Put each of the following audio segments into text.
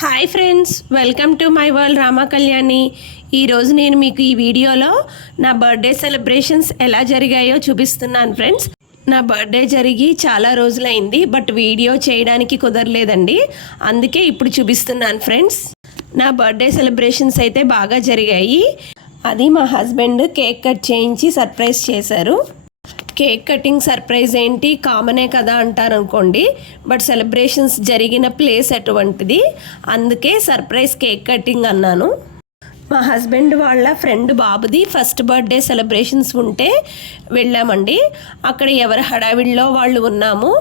Hi friends, welcome to my world Rama Kalyani. ఈరోజు నేను మీకు ఈ వీడియోలో నా బర్త్డే సెలబ్రేషన్స్ ఎలా జరిగాయో చూపిస్తున్నాను ఫ్రెండ్స్. నా బర్త్డే జరిగి చాలా రోజులైంది, బట్ వీడియో చేయడానికి కుదరలేదండి. అందుకే ఇప్పుడు చూపిస్తున్నాను ఫ్రెండ్స్. నా బర్త్డే సెలబ్రేషన్స్ అయితే బాగా జరిగాయి. అది మా హస్బెండ్ కేక్ కట్ చేయించి సర్ప్రైజ్ చేశారు. కేక్ కటింగ్ సర్ప్రైజ్ ఏంటి, కామనే కదా అంటారు అనుకోండి, బట్ సెలబ్రేషన్స్ జరిగిన ప్లేస్ అటువంటిది, అందుకే సర్ప్రైజ్ కేక్ కటింగ్ అన్నాను. మా హస్బెండ్ వాళ్ళ ఫ్రెండ్ బాబుది ఫస్ట్ బర్త్డే సెలబ్రేషన్స్ ఉంటే వెళ్ళామండి. అక్కడ ఎవరి హడావిడిలో వాళ్ళు ఉన్నాము.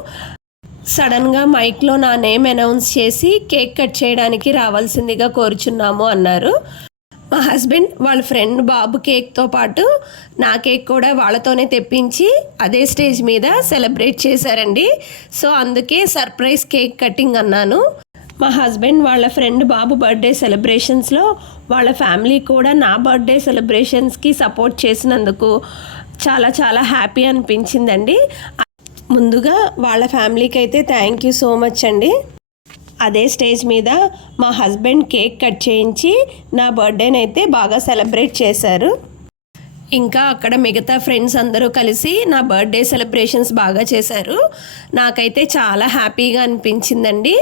సడన్గా మైక్లో నా నేమ్ అనౌన్స్ చేసి కేక్ కట్ చేయడానికి రావాల్సిందిగా కోరుచున్నాము అన్నారు. మా హస్బెండ్ వాళ్ళ ఫ్రెండ్ బాబు కేక్తో పాటు నా కేక్ కూడా వాళ్ళతోనే తెప్పించి అదే స్టేజ్ మీద సెలబ్రేట్ చేశారండి. సో అందుకే సర్ప్రైజ్ కేక్ కటింగ్ అన్నాను. మా హస్బెండ్ వాళ్ళ ఫ్రెండ్ బాబు బర్త్డే సెలబ్రేషన్స్లో వాళ్ళ ఫ్యామిలీ కూడా నా బర్త్డే సెలబ్రేషన్స్కి సపోర్ట్ చేసినందుకు చాలా చాలా హ్యాపీ అనిపించిందండి. ముందుగా వాళ్ళ ఫ్యామిలీకి అయితే థ్యాంక్ యూ సో మచ్ అండి. అదే స్టేజ్ మీద మా హస్బెండ్ కేక్ కట్ చేయించి నా బర్త్డేని అయితే బాగా సెలబ్రేట్ చేశారు. ఇంకా అక్కడ మిగతా ఫ్రెండ్స్ అందరూ కలిసి నా బర్త్డే సెలబ్రేషన్స్ బాగా చేశారు. నాకైతే చాలా హ్యాపీగా అనిపించిందండి.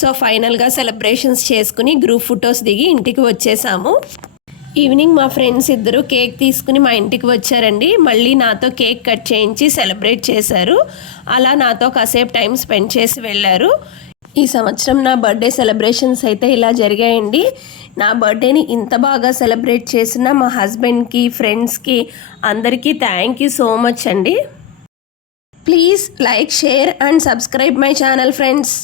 సో ఫైనల్గా సెలబ్రేషన్స్ చేసుకుని గ్రూప్ ఫొటోస్ దిగి ఇంటికి వచ్చేసాము. ఈవినింగ్ మా ఫ్రెండ్స్ ఇద్దరు కేక్ తీసుకుని మా ఇంటికి వచ్చారండి. మళ్ళీ నాతో కేక్ కట్ చేయించి సెలబ్రేట్ చేశారు. అలా నాతో కాసేపు టైం స్పెండ్ చేసి వెళ్ళారు. ఈ సంవత్సరం నా బర్త్డే సెలబ్రేషన్స్ అయితే ఇలా జరిగాయండి. నా బర్త్డేని ఇంత బాగా సెలబ్రేట్ చేసిన మా హస్బెండ్కి, ఫ్రెండ్స్కి అందరికీ థ్యాంక్ యూ సో మచ్ అండి. Please like, share and subscribe my channel friends.